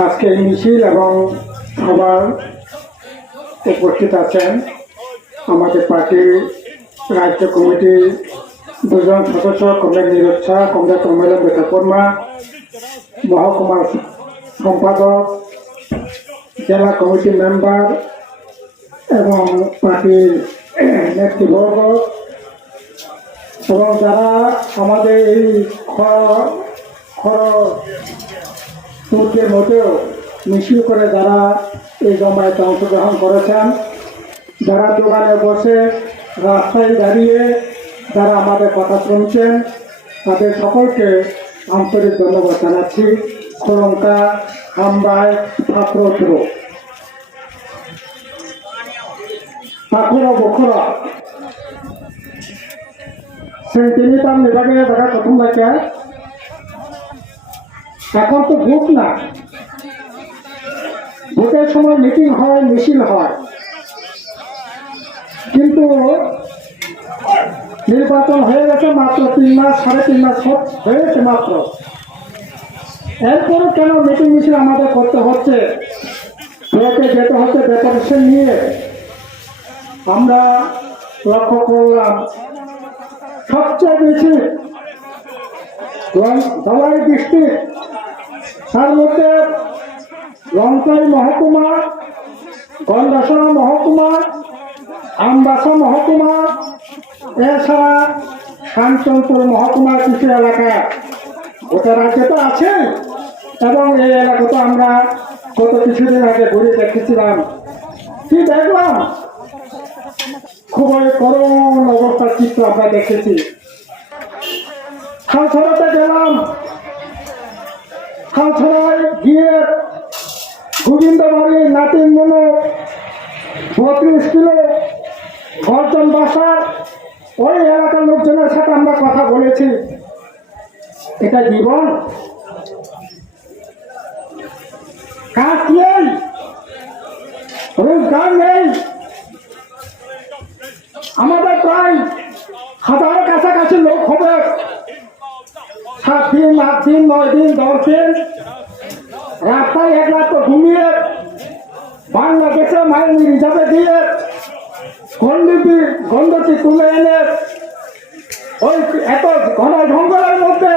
আজকে এই মিছিল এবং সবার উপস্থিত আছেন আমাদের পার্টির রাজ্য কমিটির দুজন সদস্য কমরেড নীরজ শাহ, কমরেড কমলেন বেতকর্মা, মহকুমার সম্পাদক, জেলা কমিটির মেম্বার এবং পার্টির নেতৃবর্গ এবং যারা আমাদের এই সূর্যের মধ্যেও মিছিল করে যারা এই জমায়েতে অংশগ্রহণ করেছেন, যারা দোকানে বসে রাস্তায় দাঁড়িয়ে যারা আমাদের কথা শুনছেন, তাদের সকলকে আন্তরিক ধন্যবাদ জানাচ্ছি। খোলঙ্কা হামবায় ছাত্র বখরা সেন্টিমিটার বিভাগে দেখা প্রথম দেখা এখন তো ভোট না, ভোটের সময় মিটিং হয়, মিছিল হয়, কিন্তু নির্বাচন হয়ে গেছে মাত্র 3 মাস, 3.5 মাস হয়েছে মাত্র। এরপরে কেন মিটিং মিছিল আমাদের করতে হচ্ছে, ব্লকে যেতে হচ্ছে ডেপুটেশন নিয়ে? আমরা লক্ষ্য করলাম সবচেয়ে বেশি ধলাই ডিস্ট্রিক্ট, তার মধ্যে লঙ্কাই মহকুমা, গন্ডাসনা মহকুমা, আমবাসা মহকুমা, এছাড়া শান্তনপুর মহকুমার কিছু এলাকা গোটা রাজ্যে তো আছে এবং এই এলাকাতে আমরা গত কিছুদিন আগে ঘুরে দেখেছিলাম। কি দেখলাম? খুবই করুণ অবস্থার চিত্র আমরা দেখেছি। খালছড়াতে গেলাম, খালছড়ায় গিয়ে গোবিন্দবাড়ি নাতিনগুলো 32 কিলো গর্জন বাসা, ওই এলাকার লোকজনের সাথে আমরা কথা বলেছি। এটা জীবন? কাজ নেই, রোজগার নেই। আমাদের প্রায় 1000 কাছাকাছি লোক হবে, 7 দিন, 8 দিন, 9 দিন, 10 দিন রাস্তায় এক রাত ঘুমিয়ে বাংলাদেশে মাইনি রিজার্ভে দিয়ে গন্ধটি তুলে এনে ওই এত ঘন জঙ্গলের মধ্যে,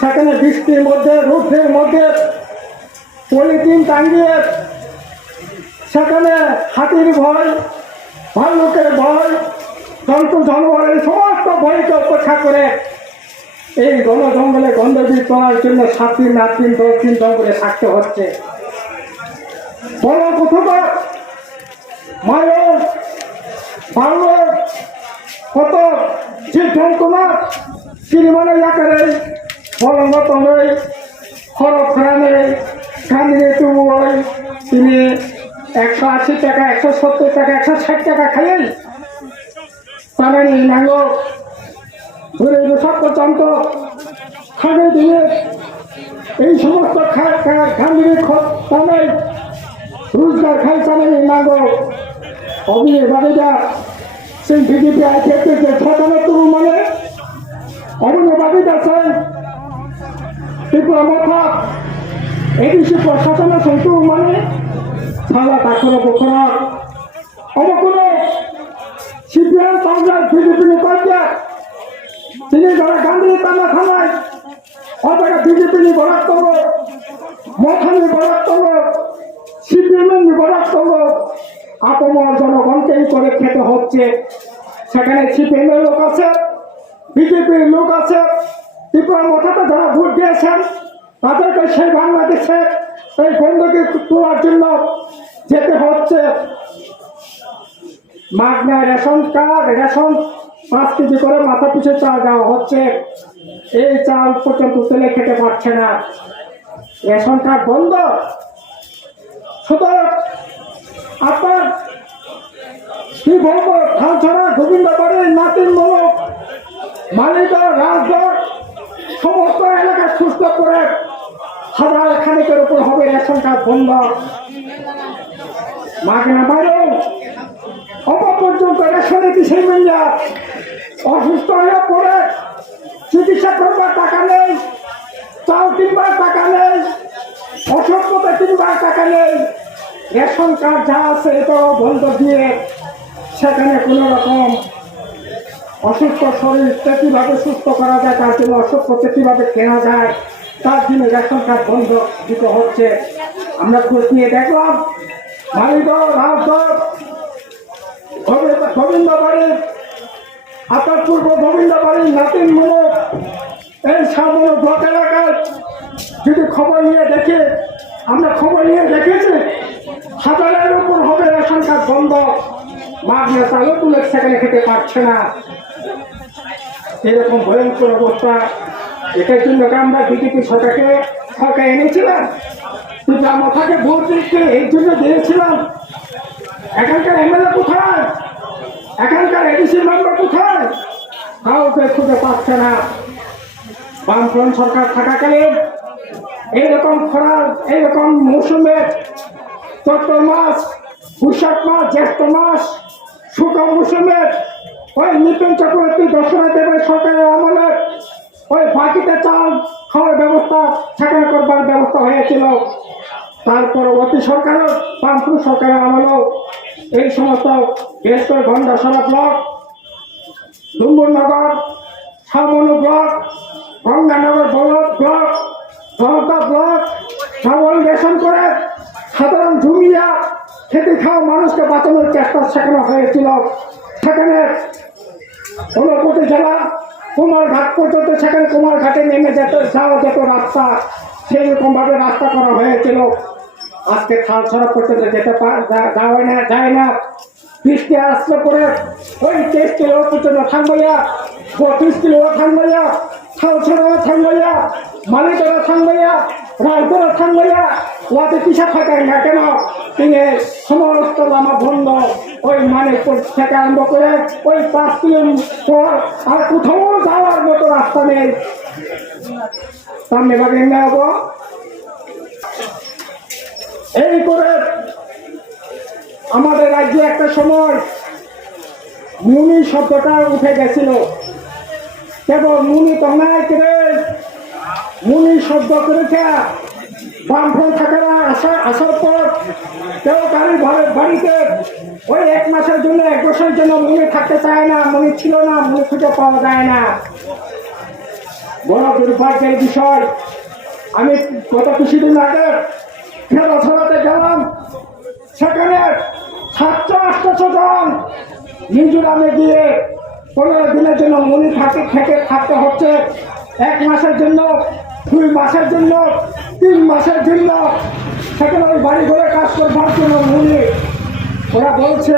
সেখানে বৃষ্টির মধ্যে, রোদের মধ্যে পলিথিন টাঙ্গিয়ে, সেখানে হাতির ভয়, ভাল্লুকের ভয়, জন্তু জানোয়ারের সমস্ত ভয়কে উপেক্ষা করে এই ঘন জঙ্গলে গন্ধবীর তোলার জন্য 7 দিন, 8 দিন, 10 দিন জঙ্গলে থাকতে হচ্ছে। বড় কোথাও মায়ক ভাল্লুক কত জীব জন্তু না কিরিমানের আকারে বলঙ্গত নয়, খরব খানে গান্ধী তুই তিনি 180 টাকা, 170 টাকা, 160 টাকা খাইয়েই পানি নাঙ্গ ধরে সব পর্যন্ত খাবে দিয়ে এই সমস্ত গান্ধী খানে রোজগার খাই পানি নাঙ্গ অভিভাবীরা সেই বিজেপি আইপিএফকে ঠকানো তবু মানে অভিভাবীরা আছেন ত্রিপুরা মাথা এডিসি প্রশাসনের সন্তু মানে সালা তাক্ষর বক্ষণ অবকুল সিপিএম কংগ্রেস বিজেপি নেতা তিনি যারা গান্ধী তারা থানায় অথবা বিজেপি বরাদ করব, মথানি বরাদ করব, সিপিএম বরাদ করব, আপমর জনগণকেই করে খেতে হচ্ছে। সেখানে সিপিএম এর লোক আছে, বিজেপির লোক আছে, ত্রিপুরা মাথাতে যারা ভোট দিয়েছেন তাদেরকে সেই বাংলাদেশে এই বন্ধুকে তোলার জন্য যেতে হচ্ছে। মাগনা রেশন কার্ড, রেশন 5 কেজি করে মাথা পিছু চাল দেওয়া হচ্ছে, এই চাল পর্যন্ত তেলে খেতে পারছে না, রেশন কার্ড বন্ধ। সুতরাং আপনার কি বলবো, খালছড়া, গোবিন্দবাড়ি, নাতিনমূলক, মালিকগড়, রাজগড় সমস্ত এলাকা সুস্থ করে 1000 খানিকের উপর হবে রেশন কার্ড বন্ধ। মাগনা বাইরে অপর্যন্ত রেশনে কিসের মিলিয়া অসুস্থ হয়ে পড়ে চিকিৎসা করবার টাকা নেই, চাল কিনবার টাকা নেই, টাকা নেই, রেশন কার্ড যা আছে এটাও বন্ধ দিয়ে সেখানে কোনো রকম অসুস্থ শরীরকে কীভাবে সুস্থ করা যায়, তার জন্য ওষুধপত্র কীভাবে কেনা যায় তার জন্য রেশন কার্ড বন্ধ দিতে হচ্ছে। আমরা খোঁজ নিয়ে দেখলাম মালিগড়, রাজগড়, গোবিন্দবাড়ি, আপনার পূর্ব গোবিন্দবাড়ি, নাতিনমূলক, এই সামনে ব্লক এলাকায় যদি খবর নিয়ে দেখে, আমরা খবর নিয়ে দেখেছি হাজারের উপর হবে রেশন কার্ড বন্ধ, মাঝে চালও তুলে সেখানে খেতে পারছে না। এরকম ভয়ঙ্কর অবস্থা। এটার জন্য আমরা বিজেপি সরকারকে এনেছিলাম, কিন্তু আমাকে ভোট দিতে এই জন্য দিয়েছিলাম। এখানকার এমএলএ কোথায়, এখানকার এডিসি মেম্বার কোথায়, কাউকে খুঁজে পাচ্ছে না। বামফ্রন্ট সরকার থাকাকালীন এইরকম খরার, এইরকম মৌসুমে চৈত্র মাস, বৈশাখ মাস, জ্যৈষ্ঠ মাস, শুষ্ক মৌসুমে ওই নিতিন চক্রবর্তী, দশরা দেবের সরকারের আমলে ওই বাকিতে চাল খাওয়ার ব্যবস্থা সেখানে করবার ব্যবস্থা হয়েছিল। তার পরবর্তী সরকারও, বামফ্রন্ট সরকারের আমলেও এই সমস্ত বেশ করে গন্ডাসরা block, Dumburnagar, শালমনু block, Ganganagar block, জনতা ব্লক সংগঠন করে সাধারণ জুমিয়া খেতে খাওয়া মানুষকে বাঁচানোর চেষ্টা সেখানে হয়েছিল। সেখানে ঊনকোটি জেলা কুমারঘাট পর্যন্ত, সেখানে কুমারঘাটে নেমে যাওয়া যেত রাস্তা, সেইরকমভাবে রাস্তা করা হয়েছিল। আজকে খাল ছড়া পর্যন্ত যেতে যায় না। বৃষ্টি আসলে পরে ওই 23 কিলো পর্যন্ত থাকবাইয়া, 32 কিলো থাকবাইয়া, খাল ছড়া থাকবাইয়া, মালিকরা থাকবাইয়া, রাজগড়া থাকবাইয়া, ওয়াতে পিসা থাকায় না কেন তিনি সমস্ত লামা বন্ধ। ওই মানিকপুর থেকে আরম্ভ করে ওই 5 কিলোমিটার আর কোথাও যাওয়ার মতো রাস্তা নেই। সামনে ভাগে নেব এই করে আমাদের রাজ্যে একটা সময় মুনি শব্দটা উঠে গেছিল। কেবল মুনি তো নাই করে মুনি শব্দ করেছে বামফ্রন্ট থাকারা আসার পর কেউ কারোর বাড়িতে ওই 1 মাসের জন্য, 1 বছরের জন্য মুনি থাকতে চায় না, মুনি ছিল না, মুনি খুঁজে পাওয়া যায় না। বড় দুর্ভাগ্যের বিষয়। আমি গত কিছুদিন আগে ফেরা ছড়াতে গেলাম, সেখানে 700-800 জন মিজোরামে গিয়ে 15 দিনের জন্য মুনি থাকতে হচ্ছে। 1 মাসের জন্য, 2 মাসের জন্য, 3 মাসের জন্য সেখানে ওই বাড়ি ঘরে কাজ করবার জন্য মুনি। ওরা বলছে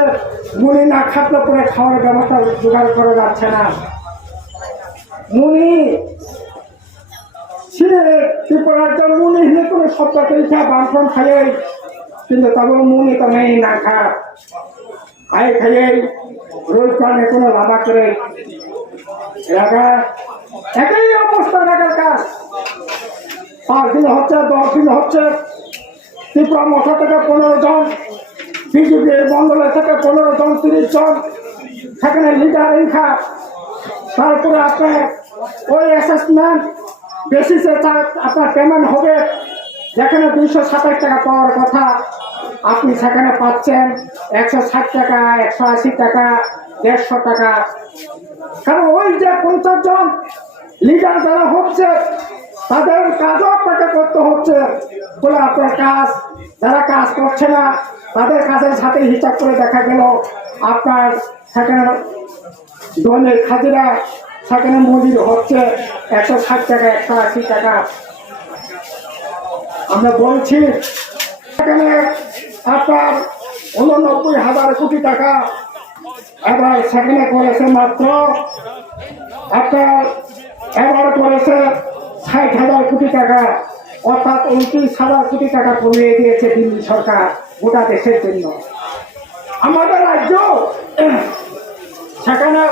মুনি না খাটলে পরে খাওয়ার ব্যবস্থা জোগাড় করা যাচ্ছে না। মুনি ত্রিপুরার মুনি হলে কোনো শব্দ খেয়েছে বামফ্রন্ট খাইয়ে, কিন্তু তবে মুনি তো নেই না খাইয়ে রোজ কানে কোনো লাভা করে এলাকা একই অবস্থা। এলাকার কাজ 5 দিন হচ্ছে, 10 দিন হচ্ছে। ত্রিপুরা মঠা থেকে 15 জন, বিজেপি মন্ডলের থেকে 15 জন, 30 জন সেখানে লিডার ইনখা। তারপরে আপনার ওই অ্যাসেসমেন্ট বেসিসে আপনার পেমেন্ট হবে, যেখানে 227 টাকা পাওয়ার কথা আপনি সেখানে পাচ্ছেন 160 টাকা, 180 টাকা, 150 টাকা। কারণ ওই যে 50 জন লিডার যারা হচ্ছে তাদের কাজও আপনাকে করতে হচ্ছে বলে আপনার কাজ, যারা কাজ করছে না তাদের কাজের সাথে হিসাব করে দেখা গেল আপনার সেখানে দৈনিক হাজিরা সেখানে মজুরি হচ্ছে 160 টাকা, 180 টাকা। আমরা বলছি সেখানে আপনার 89,000 কোটি টাকা, এবার সেখানে করেছে মাত্র আপনার এবার করেছে 60,000 কোটি টাকা, অর্থাৎ 29,000 কোটি টাকা কমিয়ে দিয়েছে দিল্লি সরকার গোটা দেশের জন্য। আমাদের রাজ্য সেখানে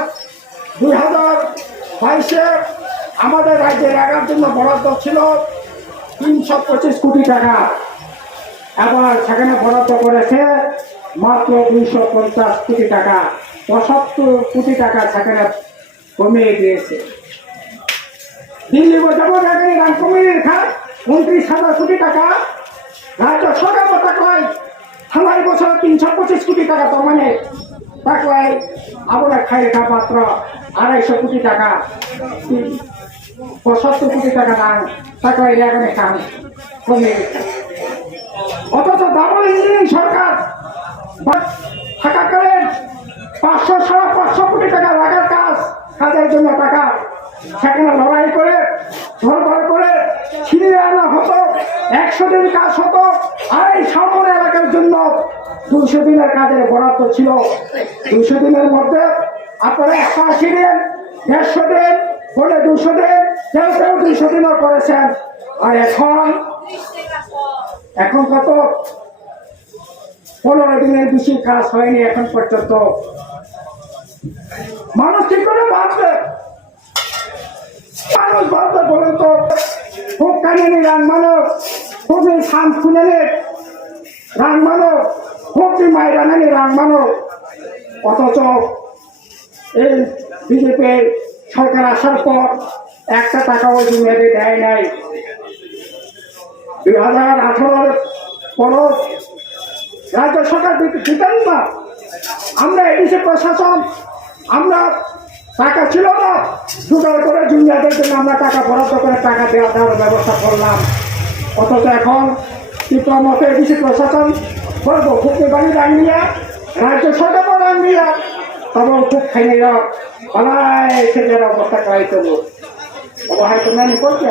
2022-এ আমাদের রাজ্যের লাগার জন্য বরাদ্দ ছিল 325 কোটি টাকা, এবার সেখানে বরাদ্দ করেছে মাত্র 250 কোটি টাকা, 75 কোটি টাকা সেখানে কমিয়ে দিয়েছে। দিল্লি বোঝাবো এখানে রাম কমিয়ে খায় 29,000 কোটি টাকা, রাজ্য সরকার কথা কয় থানায় বছর 325 কোটি টাকা তো মানে টাকলাই আমরা খাই খা মাত্র 250 কোটি টাকা 75 কোটি টাকা দাম টাকলাই এখানে খান কমে অথচ ডাবল ইঞ্জিনিয়ারিং সরকার থাকাকালীন 500 কোটি টাকা লাগার কাজের জন্য টাকা সেখানে লড়াই করে ধরবার করে ছিনিয়ে আনা হতো 100 দিন কাজ হতো আর এই সামনে এলাকার জন্য 200 দিনের কাজের বরাদ্দ ছিল 200 দিনের মধ্যে আপনারা 180 দিন 150 দিন বলে 200 দিন কেউ 200 দিনও করেছেন আর এখন কত 15 দিনের বেশি কাজ হয়নি এখন পর্যন্ত মানুষ কি করে বাঁচবে মানুষ বাঁচবে বলেন তো খুব কানিনি রান মানব খুবই খান খুনেনি রান মানব খুবই মাইরানি রান মানব অথচ এই বিজেপি সরকার আসার পর একটা টাকাও মেরে দেয় নাই 2018 পর রাজ্য সরকার দিতেন না আমরা এডিসি প্রশাসন আমরা টাকা ছিল না জোগাড় করে জুনিয়রদের জন্য আমরা টাকা বরাদ্দ করে টাকা দেওয়ার ব্যবস্থা করলাম অথচ এখন কিন্তু মতো এডিসি প্রশাসন করবো খুব বাড়ি রান নিয়ে রাজ্য সরকারও রান নিয়ে তবে খুব খাইনি পালায় সেটার অবস্থা করাই চলবো হয়তো ম্যানি করছে